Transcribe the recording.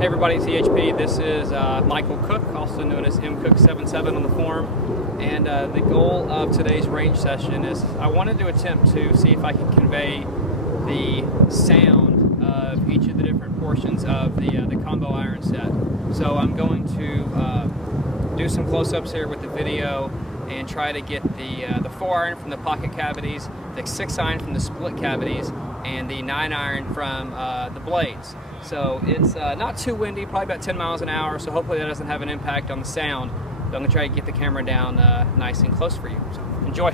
Hey everybody, THP. This is Michael Cook, also known as mcook77 on the forum. And the goal of today's range session is I wanted to attempt to see if I can convey the sound of each of the different portions of the combo iron set. So I'm going to do some close-ups here with the video and try to get the 4 iron from the pocket cavities, the 6 iron from the split cavities, and the 9 iron from the blades. So it's not too windy, probably about 10 miles an hour, so hopefully that doesn't have an impact on the sound. But I'm going to try to get the camera down nice and close for you. So enjoy.